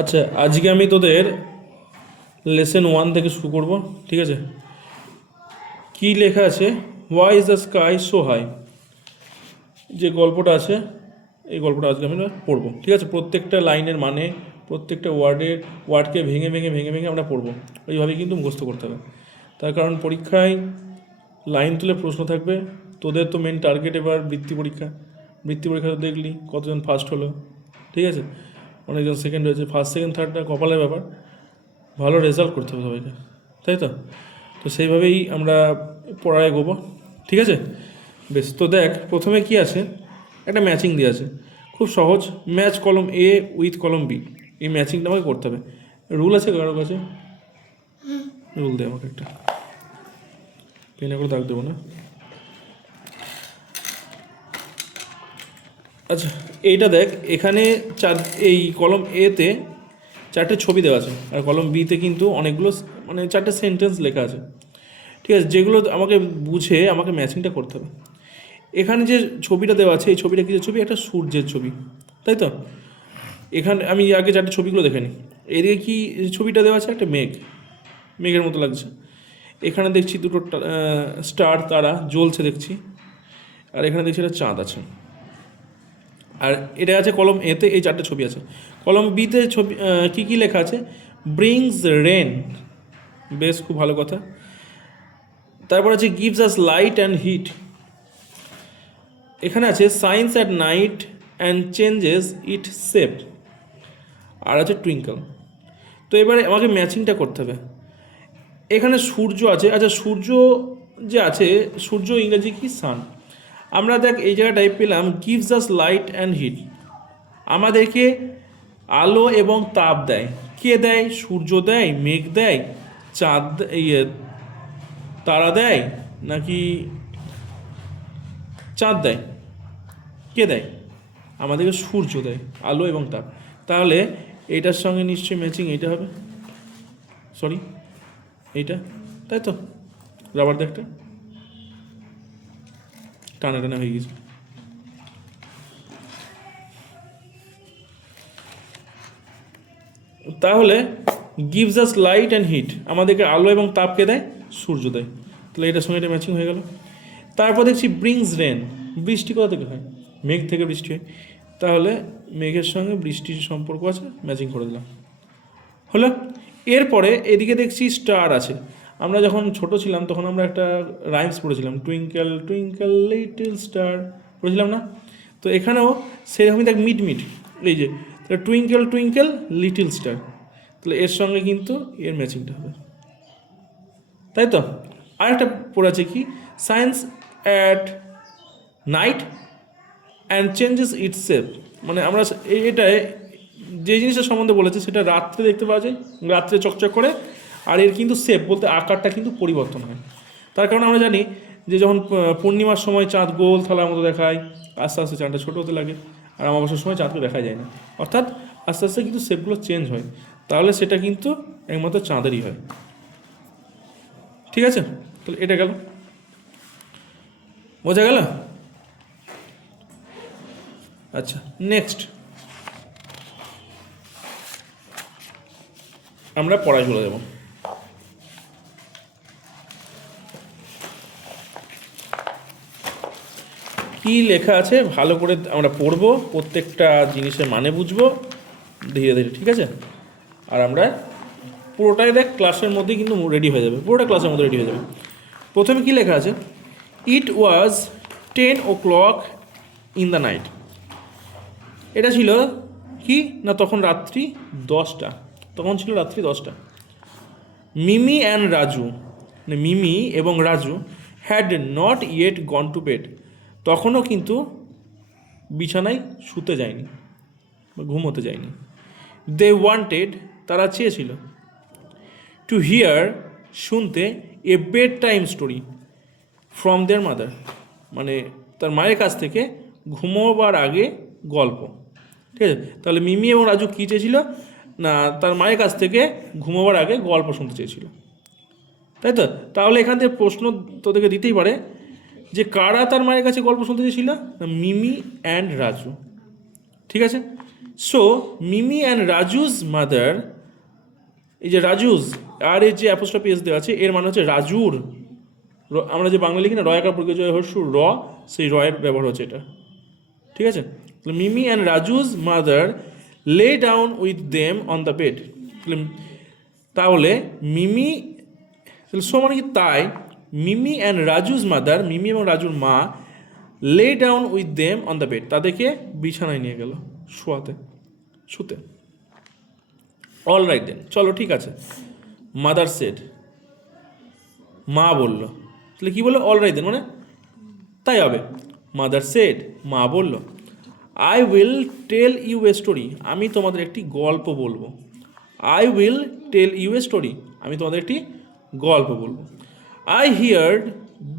আচ্ছা, আজকে আমি তোদের লেসন 1 থেকে শুরু করব। ঠিক আছে, কি লেখা আছে? Why is the sky so high, যে গল্পটা আছে এই গল্পটা আজকে আমরা পড়বো। ঠিক আছে, প্রত্যেকটা লাইনের মানে প্রত্যেকটা ওয়ার্ডকে ভেঙে ভেঙে ভেঙে ভেঙে আমরা পড়বো। ওইভাবেই কিন্তু মুখস্থ করতে হবে। তার কারণ পরীক্ষায় লাইন তুলে প্রশ্ন থাকবে। তোদের তো মেন টার্গেট এবার বৃত্তি পরীক্ষা। বৃত্তি পরীক্ষা তো দেখলি কতজন ফার্স্ট হলো। ঠিক আছে, অনেকজন সেকেন্ড হয়েছে। ফার্স্ট সেকেন্ড থার্ডটা কপালের ব্যাপার, ভালো রেজাল্ট করতে হবে সবাইকে, তাই তো? তো সেইভাবেই আমরা পড়ায় এগোবো। ঠিক আছে, বেশ। তো দেখ, প্রথমে কি আছে, একটা ম্যাচিং দিয়ে আছে, খুব সহজ। ম্যাচ কলম এ উইথ কলম বি, এই ম্যাচিংটা আমাকে করতে হবে। রুল আছে কারো কাছে? রুল দে আমাকে একটা, পেনে করে দাগ দেবো না। আচ্ছা, এইটা দেখ, এখানে এই কলম এতে 4টে ছবি দেওয়া আছে, আর কলম বিতে কিন্তু অনেকগুলো মানে 4টে সেন্টেন্স লেখা আছে। ঠিক আছে, যেগুলো আমাকে বুঝে আমাকে ম্যাচিংটা করতে হবে। এখানে যে ছবিটা দেওয়া আছে, এই ছবিটা কিছু ছবি, একটা সূর্যের ছবি, তাই তো? এখানে আমি আগে 4টে ছবিগুলো দেখে নিই। এদিকে কি ছবিটা দেওয়া আছে? একটা মেঘের মতো লাগছে। এখানে দেখছি দুটো স্টার, তারা জ্বলছে দেখছি। আর এখানে দেখছি একটা চাঁদ আছে। আর এটা আছে কলম এতে, এই 4টে ছবি আছে। কলম বিতে ছবি কী কী লেখা আছে? ব্রিংস রেন, বেশ, খুব ভালো কথা। তারপর আছে gives us light and heat. এখানে আছে shines at night and changes it shape. আর আছে টুইঙ্কল। তো এবারে আমাকে ম্যাচিংটা করতে হবে। এখানে সূর্য আছে। আচ্ছা, সূর্য যে আছে, সূর্য ইংরেজি কি? সান। আমরা দেখ এই জায়গাটায় পেলাম gives us light and heat, আমাদেরকে আলো এবং তাপ দেয়। কে দেয়? সূর্য দেয়, মেঘ দেয়, চাঁদ, তারা দেয়, নাকি চাঁদ দেয়? কে দেয়? আমাদেরকে সূর্য দেয় আলো এবং তাপ। তাহলে এইটার সঙ্গে নিশ্চয়ই ম্যাচিং এইটা হবে, সরি এইটা, তাই তো? রাবার দেখটা টানা টানা হয়ে গেছে। তাহলে gives us light and heat, আমাদেরকে আলো এবং তাপকে দেয়? সূর্য দেয়। তাহলে এটার সঙ্গে এটা ম্যাচিং হয়ে গেল। তারপর দেখছি ব্রিংস রেন, বৃষ্টি কোথা থেকে হয়? মেঘ থেকে বৃষ্টি হয়। তাহলে মেঘের সঙ্গে বৃষ্টির সম্পর্ক আছে, ম্যাচিং করে দিলাম, হলো। এরপরে এদিকে দেখছি স্টার আছে। আমরা যখন ছোট ছিলাম তখন আমরা একটা রাইমস পড়েছিলাম, টুইঙ্কেল টুইঙ্কেল লিটল স্টার, পড়েছিলাম না? তো এখানেও সেরকমই দেখ, মিট মিট, এই যে টুইঙ্কেল টুইঙ্কেল লিটল স্টার। তাহলে এর সঙ্গে কিন্তু এর ম্যাচিংটা হবে, তাই তো? আরেকটা পড়ে আছে কি? Science at night and changes it's shape. মানে আমরা এটায় যে জিনিসটা সম্বন্ধে বলেছে সেটা রাত্রে দেখতে পাওয়া যায়, রাত্রে চকচক করে। আর এর কিন্তু শেপ বলতে আকারটা কিন্তু পরিবর্তন হয়। তার কারণ আমরা জানি যে যখন পূর্ণিমার সময় চাঁদ গোল থালার মতো দেখায়, আস্তে আস্তে চাঁদটা ছোটো হতে লাগে। আর অমাবস্যার সময় চাঁদকে দেখা যায় না, অর্থাৎ আস্তে আস্তে কিন্তু শেপগুলো চেঞ্জ হয়। তাহলে সেটা কিন্তু একমাত্র চাঁদেরই হয়। ঠিক আছে, তাহলে এটা গেল, বোঝা গেল? আচ্ছা, নেক্সট আমরা পড়ায় চলে যাব। কি লেখা আছে ভালো করে আমরা পড়বো, প্রত্যেকটা জিনিসের মানে বুঝবো ধীরে ধীরে, ঠিক আছে? আর আমরা পুরোটাই দেখ ক্লাসের মধ্যে কিন্তু রেডি হয়ে যাবে, পুরোটা ক্লাসের মধ্যে রেডি হয়ে যাবে। প্রথমে কি লেখা আছে? ইট ওয়াজ 10 o'clock ইন দ্য নাইট। এটা ছিল কি না, তখন রাত্রি 10টা, তখন ছিল রাত্রি 10টা। মিমি অ্যান্ড রাজু, মানে মিমি এবং Raju had not yet gone to bed, তখনও কিন্তু বিছানায় শুতে যায়নি বা ঘুমোতে যায়নি। দে ওয়ান্টেড, তারা চেয়েছিল, টু হিয়ার, শুনতে, a bedtime story from their mother, মানে তার মায়ের কাছ থেকে ঘুমোবার আগে গল্প। ঠিক আছে, তাহলে মিমি এবং রাজু কী চেয়েছিল না, তার মায়ের কাছ থেকে ঘুমোবার আগে গল্প শুনতে চেয়েছিল, তাই তো? তাহলে এখান থেকে প্রশ্ন তোদেরকে দিতেই পারে যে কারা তার মায়ের কাছে গল্প শুনতে চেয়েছিল না, মিমি অ্যান্ড রাজু। ঠিক আছে, so Mimi and Raju's mother, এই যে রাজুজ আর এর যে অ্যাপোস্ট্রফি এস দেওয়া আছে এর মানে হচ্ছে রাজুর, আমরা যে বাংলা লিখি না রয়াকার প্রয়োগ হর্ষু র, সেই রয়ের ব্যবহার হচ্ছে এটা, ঠিক আছে। Mimi and Raju's mother lay down with them on the bed, তাহলে মিমি, সো মানে কি তাই মিমি অ্যান্ড রাজুজ মাদার, মিমি এবং রাজুর মা লে down with them on the bed, তাদেরকে বিছানায় নিয়ে গেল শুতে। অল রাইট দেন, চলো ঠিক আছে। মাদার সেড, মা বলল, তাহলে কি বললো? অল রাইট দেন মানে তাই হবে। মাদার সেড, মা বলল, I will tell you a story, আমি তোমাদের একটি গল্প বলবো। I will tell you a story, আমি তোমাদের একটি গল্প বলবো। আই হিয়ার্ড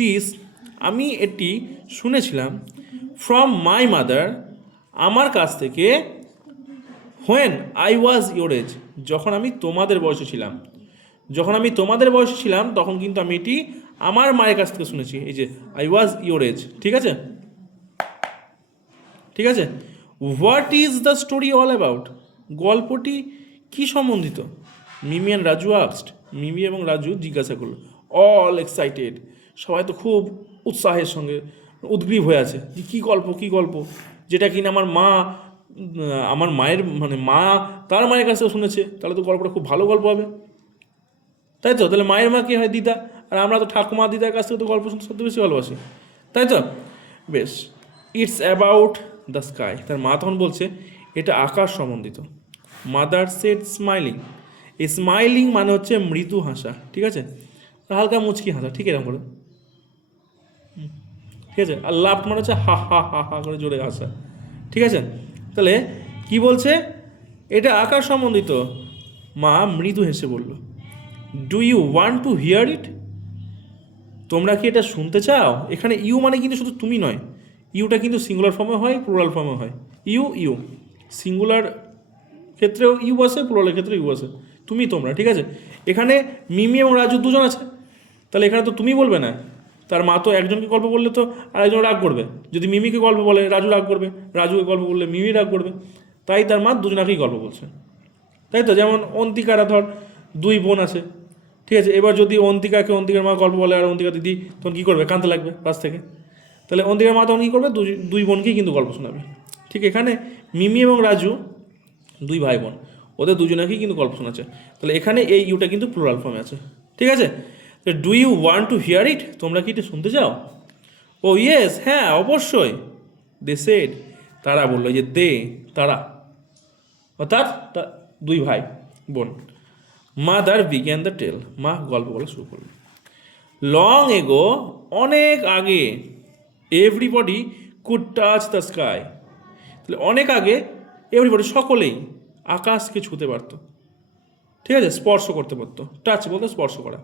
দিস, আমি এটি শুনেছিলাম। ফ্রম মাই মাদার, আমার কাছ থেকে। When I was your age, যখন আমি তোমাদের বয়সে ছিলাম। যখন আমি তোমাদের বয়সে ছিলাম তখন কিন্তু আমি এটি আমার মায়ের কাছ থেকে শুনেছি। এই যে আই ওয়াজ ইয়োর এজ, ঠিক আছে, ঠিক আছে। What is the story all about, গল্পটি কি সম্বন্ধিত? মিমি অ্যান্ড রাজু আস্কড, মিমি এবং রাজু জিজ্ঞাসা করলো। অল এক্সাইটেড, সবাই তো খুব উৎসাহের সঙ্গে উদ্গ্রীব হয়ে আছে যে কী গল্প, কী গল্প, যেটা কিনা আমার মা, আমার মায়ের মানে মা তার মায়ের কাছেও শুনেছে, তাহলে তো গল্পটা খুব ভালো গল্প হবে, তাই তো? তাহলে মায়ের মা কি হয়? দিদা। আর আমরা তো ঠাকুমা দিদার কাছ থেকে তো গল্প শুনতে সত্যি বেশি ভালোবাসি, তাই তো? বেশ, ইটস অ্যাবাউট দ্য স্কাই, তার মা তখন বলছে এটা আকাশ সম্বন্ধিত। মাদার সেড স্মাইলিং, এই স্মাইলিং মানে হচ্ছে মৃদু হাসা, ঠিক আছে, হালকা মুচকি হাসা, ঠিক এরকম করে, ঠিক আছে। আর লাভ মানে হচ্ছে হা হা হা হা করে জোরে হাসা, ঠিক আছে। তাহলে কি বলছে? এটা আকাশ সম্বন্ধিত। মা মৃদু হেসে বলল, do you want to hear it, তোমরা কি এটা শুনতে চাও? এখানে ইউ মানে কিন্তু শুধু তুমি নয়, ইউটা কিন্তু সিঙ্গুলার ফর্মে হয়, প্লুরাল ফর্মে হয়। ইউ সিঙ্গুলার ক্ষেত্রেও ইউ আছে, প্লুরালের ক্ষেত্রে ইউ আছে, তুমি তোমরা, ঠিক আছে। এখানে মিমি এবং রাজু দুজন আছে, তাহলে এখানে তো তুমি বলবে না, তার মা তো একজনকে গল্প বললে তো আরেকজন রাগ করবে, যদি মিমিকে গল্প বলে রাজু রাগ করবে, রাজুকে গল্প বললে মিমি রাগ করবে, তাই তার মা দুজনাকেই গল্প বলছে, তাই তো। যেমন অন্তিকারা, ধর দুই বোন আছে, ঠিক আছে, এবার যদি অন্তিকার মা গল্প বলে আর অন্তিকা দিদি, তখন কী করবে? কাঁদতে লাগবে পাশ থেকে, তাহলে অন্তিকার মা তখন কী করবে? দুই বোনকেই কিন্তু গল্প শোনাবে। ঠিক এখানে মিমি এবং রাজু দুই ভাই বোন, ওদের দুজনেকেই কিন্তু গল্প শোনাচ্ছে, তাহলে এখানে এই ইউটা কিন্তু প্লুরাল ফর্মে আছে, ঠিক আছে। Do you want to hear it, তোমরা কি এটা শুনতে চাও? ও ইয়েস, হ্যাঁ অবশ্যই। দে সেড, তারা বললো, যে তারা অর্থাৎ দুই ভাই বোন। মাদার বিগ্যান দ্য টেল, মা গল্প বলা শুরু করল। লং এগো, অনেক আগে, everybody could touch the sky, তাহলে অনেক আগে এভরিবডি সকলেই আকাশকে ছুঁতে পারত, ঠিক আছে, স্পর্শ করতে পারতো। টাচ বলতে স্পর্শ করা।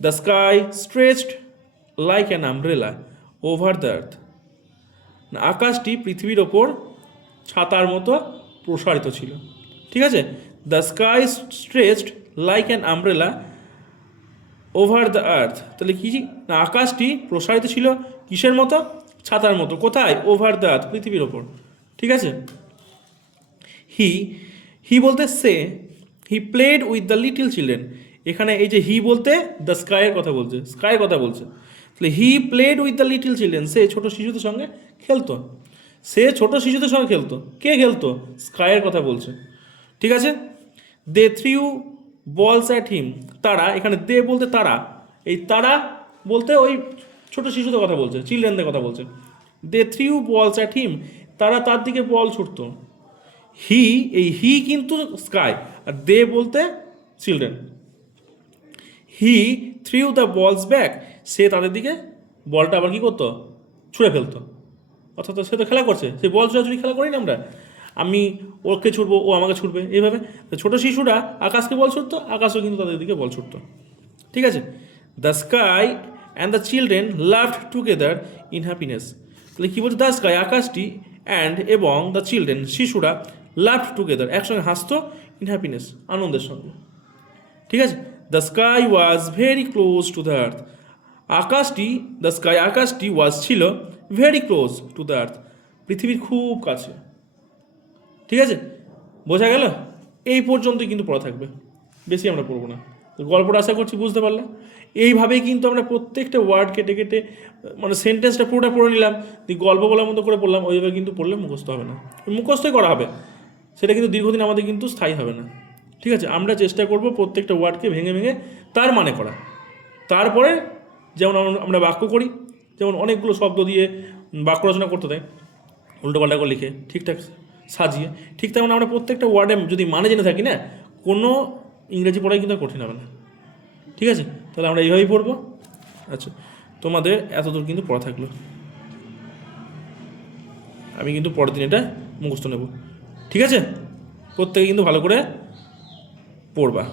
The sky stretched like an umbrella over the earth, আকাশটি পৃথিবীর ওপর ছাতার মতো প্রসারিত ছিল, ঠিক আছে। The sky stretched like an umbrella over the earth, তাহলে কি না, আকাশটি প্রসারিত ছিল কিসের মতো? ছাতার মতো। কোথায়? ওভার দ্য আর্থ, পৃথিবীর ওপর, ঠিক আছে। হি বলতে সে, he played with the little children, এখানে এই যে হি বলতে দ্য স্কাইয়ের কথা বলছে, স্কাইয়ের কথা বলছে, তাহলে he played with the little children, সে ছোট শিশুদের সঙ্গে খেলতো, সে ছোট শিশুদের সঙ্গে খেলতো। কে খেলতো? স্কাইয়ের কথা বলছে, ঠিক আছে। দে থ্রিউ বলস অ্যাট হিম, তারা, এখানে দে বলতে তারা, এই তারা বলতে ওই ছোট শিশুদের কথা বলছে, চিলড্রেনদের কথা বলছে। দে থ্রিউ বলস অ্যাট হিম, তারা তার দিকে বল ছুটতো। এই হি কিন্তু স্কাই, আর দে বলতে চিলড্রেন। হি থ্রিউ দ্য বলস ব্যাক, সে তাদের দিকে বলটা আবার কী করতো? ছুঁড়ে ফেলতো, অর্থাৎ সে তো খেলা করছে, সে বল ছুড়াছুড়ি খেলা করি না আমরা, আমি ওকে ছুটবো, ও আমাকে ছুটবে, এইভাবে ছোটো শিশুরা আকাশকে বল ছুটতো, আকাশও কিন্তু তাদের দিকে বল ছুটতো, ঠিক আছে। The sky and the children loved together in happiness, তাহলে কী বলছে? দ্য স্কাই, আকাশটি, অ্যান্ড এবং দ্য চিলড্রেন, শিশুরা, লাভড টুগেদার, একসঙ্গে হাসতো, ইন হ্যাপিনেস, আনন্দের সঙ্গে, ঠিক আছে। The sky was very close to the earth, আকাশটি, দ্য স্কাই, আকাশটি, ওয়াজ ছিল, very close to the earth, পৃথিবীর খুব কাছে, ঠিক আছে, বোঝা গেল? এই পর্যন্তই কিন্তু পড়া থাকবে, বেশি আমরা পড়বো না। তো গল্পটা আশা করছি বুঝতে পারলাম। এইভাবেই কিন্তু আমরা প্রত্যেকটা ওয়ার্ড কেটে কেটে মানে সেন্টেন্সটা পুরোটা পড়ে নিলাম, দিয়ে গল্প বলার মতো করে পড়লাম, ওইভাবে কিন্তু পড়লে মুখস্থ হবে না, মুখস্থই করা হবে, সেটা কিন্তু দীর্ঘদিন আমাদের কিন্তু স্থায়ী হবে না। ঠিক আছে, আমরা চেষ্টা করব প্রত্যেকটা ওয়ার্ডকে ভেঙে ভেঙে তার মানে করা। তারপরে যেমন আমরা বাক্য করি, যেমন অনেকগুলো শব্দ দিয়ে বাক্য রচনা করতে দেয় উল্টোপাল্টা করে লিখে ঠিকঠাক সাজিয়ে, ঠিক তেমন আমরা প্রত্যেকটা ওয়ার্ডে যদি মানে জেনে থাকি না, কোনো ইংরেজি পড়াই কিন্তু আর কঠিন হবে না। ঠিক আছে, তাহলে আমরা এইভাবেই পড়বো। আচ্ছা, তোমাদের এতদূর কিন্তু পড়া থাকলো, আমি কিন্তু পরের দিন এটা মুখস্থ নেব। ঠিক আছে, প্রত্যেকে কিন্তু ভালো করে পড়বা।